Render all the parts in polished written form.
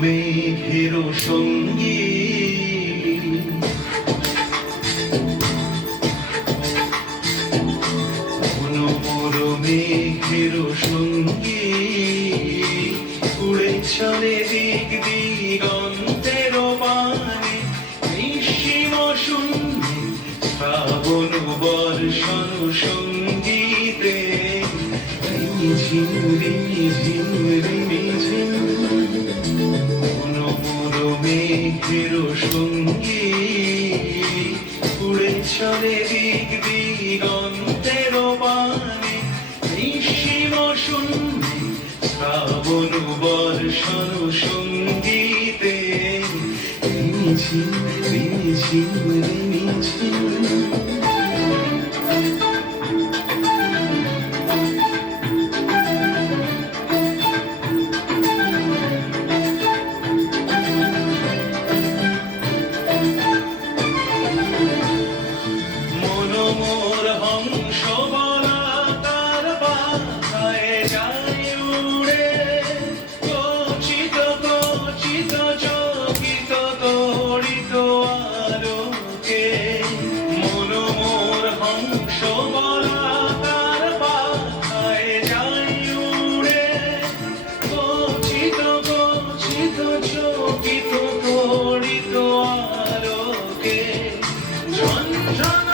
মেঘের সঙ্গী মনোমর মেঘের সঙ্গী উড়ে চলে দিক দিগন্তের পানে নিঃসীম শূন্যে শ্রাবণ বর্ষণ সঙ্গীতে ঝিম ঝিম ঝিম মেঘের সঙ্গী উড়ে চলে দিক দিগন্তের পানে নিঃসীম শূন্যে শ্রাবণ বর্ষণ সঙ্গীতে ঝিম ঝিম ঝিম মনোমর হংস বলা তার বাসায় যায় উড়ে কচিত কচিত চকিত তড়িত আলোকে মনোমর হংস বলা তার বাসায় যায় উড়ে কচিত কচিত চকিত তড়িত আলোকে ঝনঝন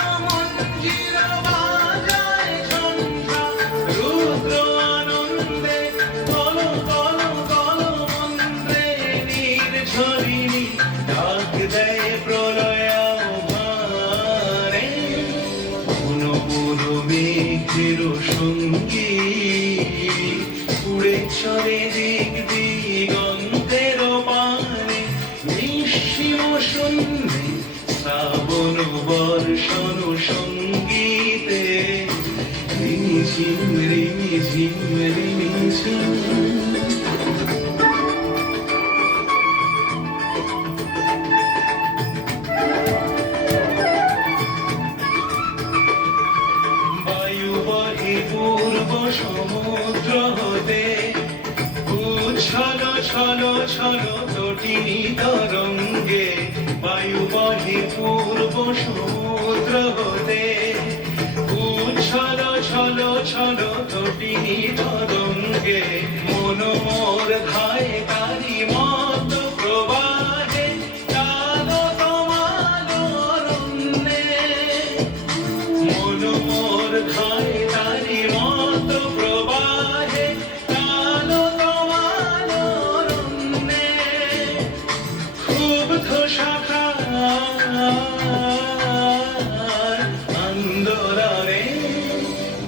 ডাক দেয় প্রলয় ভারে মনোমর মেঘের সঙ্গী উড়ে চলে দিক দিগন্তের পানে নিঃসীম শূন্যে শ্রাবণ বর্ষণ সঙ্গীতে রিমিঝিম রিমিঝিম রিমিঝিম পূর্ব সমুদ্র হতে উচ্ছল ছল ছল তটিনী তরঙ্গে বায়ু বহে পূর্ব সমুদ্র হতে উচ্ছল ছল ছল তটিনী তরঙ্গে মনোমর ধায় তারি মত প্রবাহে কালো তোমার অরণ্যে মনোমর ধায় আন্দোলনে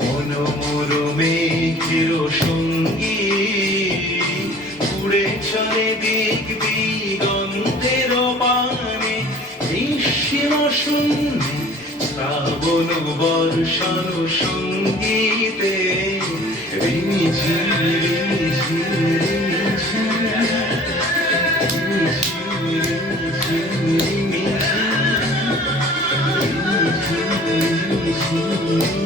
মনোমর মেঘের সঙ্গী উড়ে চলে দিক দিগন্তের পানে নিঃসীম শূন্যে শ্রাবণ বর্ষণ সঙ্গীতে রিমিঝিম রিমিঝিম রিমিঝিম রিমিঝিম